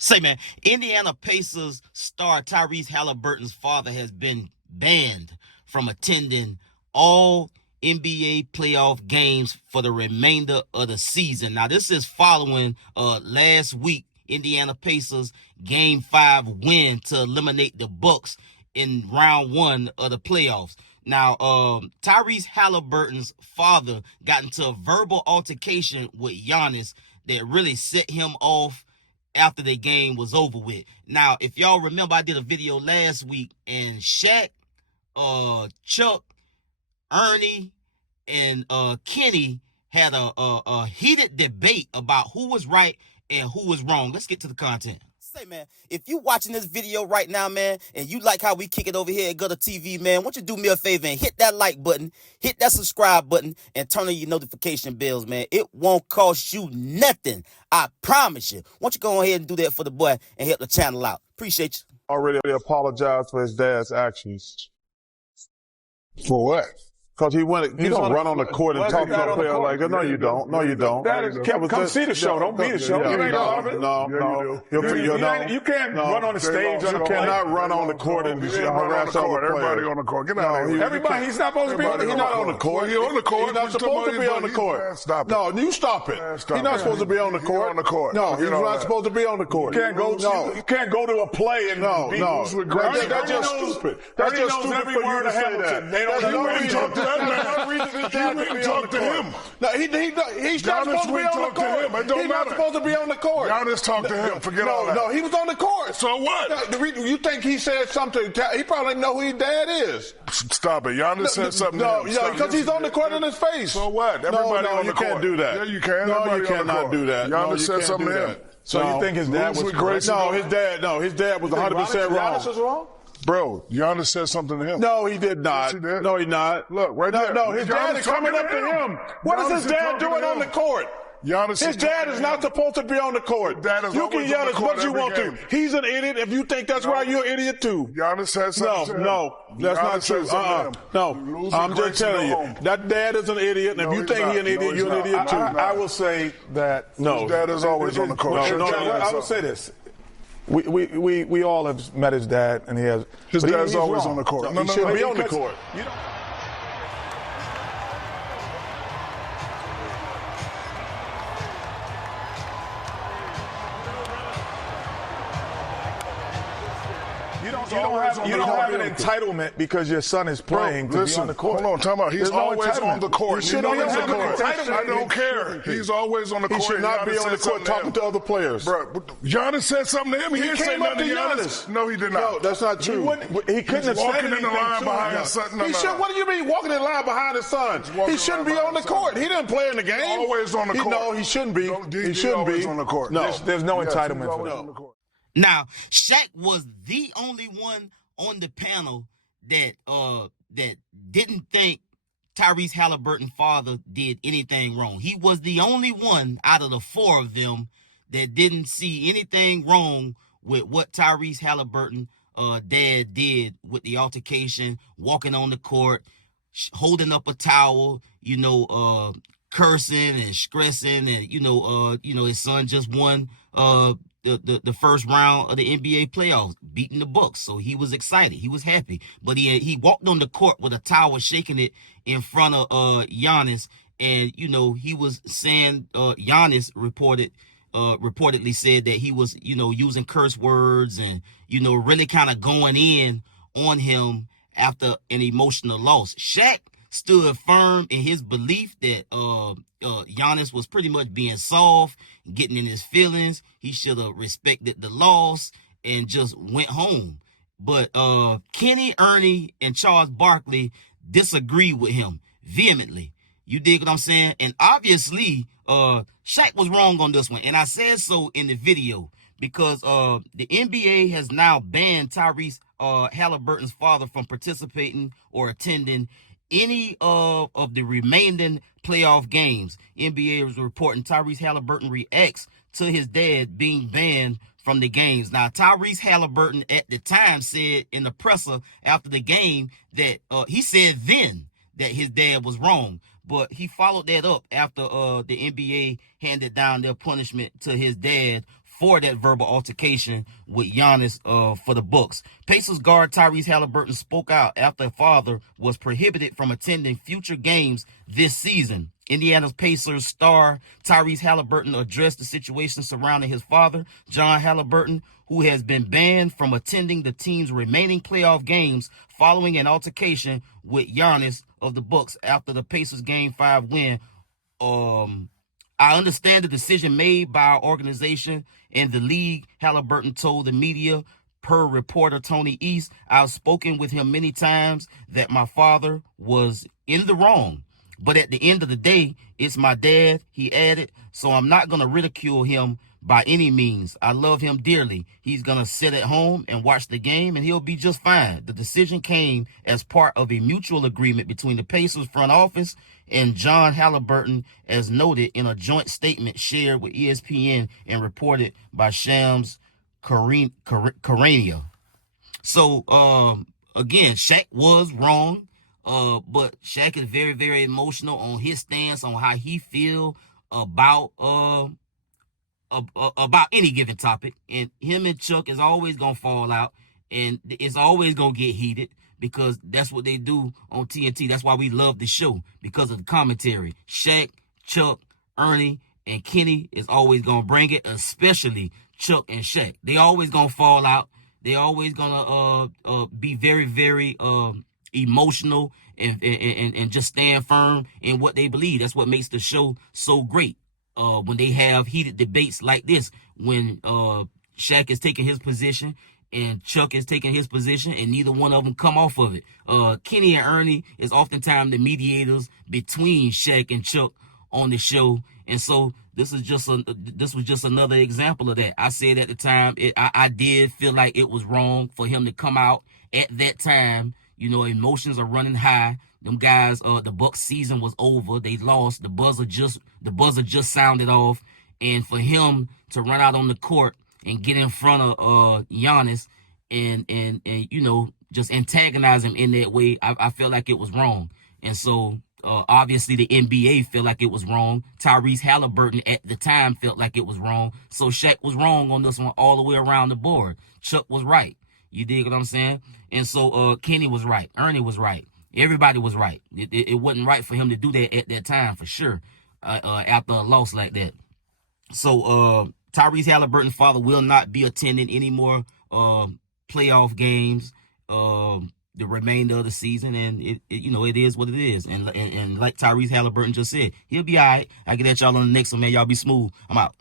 Say, man, Indiana Pacers star Tyrese Haliburton's father has been banned from attending all NBA playoff games for the remainder of the season. Now, this is following last week Indiana Pacers Game 5 win to eliminate the Bucks in round 1 of the playoffs. Now, Tyrese Haliburton's father got into a verbal altercation with Giannis that really set him off after the game was over with. Now, if y'all remember, I did a video last week, and Shaq, Chuck, Ernie, and Kenny had a heated debate about who was right and who was wrong. Let's get to the content. Say, man, if you watching this video right now, man, and you like how we kick it over here at GuddaTV, man, why don't you do me a favor and hit that like button, hit that subscribe button, and turn on your notification bells, man. It won't cost you nothing. I promise you. Why don't you go ahead and do that for the boy and help the channel out? Appreciate you. Already apologized for his dad's actions. For what? Because he don't run on the court and talk to a player like that. No, you don't. No, you don't. Come see the show. Don't be the show. No. You can't run on the stage. You cannot run on the court and harass other players. Everybody on the court. Get out of here. Everybody. He's not supposed to be on the court. He's not on the court. He's on the court. He's not supposed to be on the court. Stop it. No, you stop it. He's not supposed to be on the court. No, he's not supposed to be on the court. You can't go to a play and be loose with Greg. That's just stupid. That's just stupid for you to say that. They don't talk to that man. He wouldn't talk to him. No, he's not supposed to be on the court. It don't he's matter. not supposed to be on the court. Giannis talked to him. Forget all that. No, he was on the court. So what? You think he said something? He probably didn't know who his dad is. Stop it. Giannis said something to him. No, because he's on the court in his face. So what? Everybody on the court. You can't do that. Yeah, you can. No, you cannot do that. Giannis said something to him. So you think his dad was correct? No, his dad was 100% wrong. Giannis was wrong? Bro, Giannis said something to him. No, he did not. Yes, he did. No, he not. Look, right there. No, his dad is coming up to him. What is his dad doing on the court? His dad is not supposed to be on the court. You can yell as much as you want to. He's an idiot. If you think that's right, you're an idiot too. Giannis said something to him. No, that's not true. No, I'm just telling you. That dad is an idiot, and if you think he's an idiot, you're an idiot too. I will say that his dad is always on the court. I will say this. We all have met his dad, and he has. His dad's always on the court. He shouldn't be on the court. You don't have an entitlement because your son is playing to be on the court. Hold on, time out. He's always on the court. He should be on the court. I don't care. He's always on the court. He should not be on the court talking to other players. Bro, Giannis said something to him. He didn't say nothing to Giannis. No, he did not. No, that's not true. He couldn't have walking said in the line behind his son. What do you mean walking in line behind his son? He shouldn't be on the court. He didn't play in the game. Always on the court. No, he shouldn't be. He shouldn't be on the court. No, there's no entitlement for that. Now, Shaq was the only one on the panel that didn't think Tyrese Haliburton's father did anything wrong. He was the only one out of the 4 of them that didn't see anything wrong with what Tyrese Haliburton dad did with the altercation, walking on the court, holding up a towel, cursing and stressing, and his son just won the first round of the NBA playoffs, beating the Bucks. So he was excited. He was happy. But he walked on the court with a towel, shaking it in front of Giannis. And, he was saying Giannis reportedly said that he was, using curse words and, really kind of going in on him after an emotional loss. Shaq stood firm in his belief that Giannis was pretty much being soft, getting in his feelings. He should have respected the loss and just went home. But Kenny, Ernie, and Charles Barkley disagree with him vehemently. You dig what I'm saying? And obviously, Shaq was wrong on this one. And I said so in the video because the NBA has now banned Tyrese Haliburton's father from participating or attending any of the remaining playoff games. NBA was reporting Tyrese Haliburton reacts to his dad being banned from the games. Now, Tyrese Haliburton at the time said in the presser after the game that he said then that his dad was wrong, but he followed that up after the NBA handed down their punishment to his dad for that verbal altercation with Giannis for the Bucks. Pacers guard Tyrese Haliburton spoke out after the father was prohibited from attending future games this season. Indiana's Pacers star Tyrese Haliburton addressed the situation surrounding his father, John Haliburton, who has been banned from attending the team's remaining playoff games following an altercation with Giannis of the Bucks after the Pacers Game 5 win. I understand the decision made by our organization and the league, Haliburton told the media. Per reporter Tony East, I've spoken with him many times that my father was in the wrong. But at the end of the day, it's my dad, he added, so I'm not going to ridicule him by any means. I love him dearly. He's going to sit at home and watch the game, and he'll be just fine. The decision came as part of a mutual agreement between the Pacers front office and John Haliburton, as noted in a joint statement shared with ESPN and reported by Shams Charania. So, again, Shaq was wrong, but Shaq is very, very emotional on his stance on how he feel about any given topic, and him and Chuck is always gonna fall out, and it's always gonna get heated because that's what they do on TNT. That's why we love the show, because of the commentary. Shaq, Chuck, Ernie, and Kenny is always gonna bring it, especially Chuck and Shaq. They always gonna fall out. They always gonna be very, very emotional and just stand firm in what they believe. That's what makes the show so great. When they have heated debates like this, when Shaq is taking his position and Chuck is taking his position, and neither one of them come off of it. Kenny and Ernie is oftentimes the mediators between Shaq and Chuck on the show, and so this was just another example of that. I said at the time, I did feel like it was wrong for him to come out at that time. You know, emotions are running high. Them guys, the Bucks season was over. They lost. The buzzer just sounded off, and for him to run out on the court and get in front of Giannis and you know, just antagonize him in that way, I felt like it was wrong. And so obviously the NBA felt like it was wrong. Tyrese Haliburton at the time felt like it was wrong. So Shaq was wrong on this one all the way around the board. Chuck was right. You dig what I'm saying? And so Kenny was right. Ernie was right. Everybody was right. It wasn't right for him to do that at that time, for sure, after a loss like that. So Tyrese Haliburton's father will not be attending any more playoff games the remainder of the season, and it you know, it is what it is. And like Tyrese Haliburton just said, he'll be all right. I get at y'all on the next one, man. Y'all be smooth. I'm out.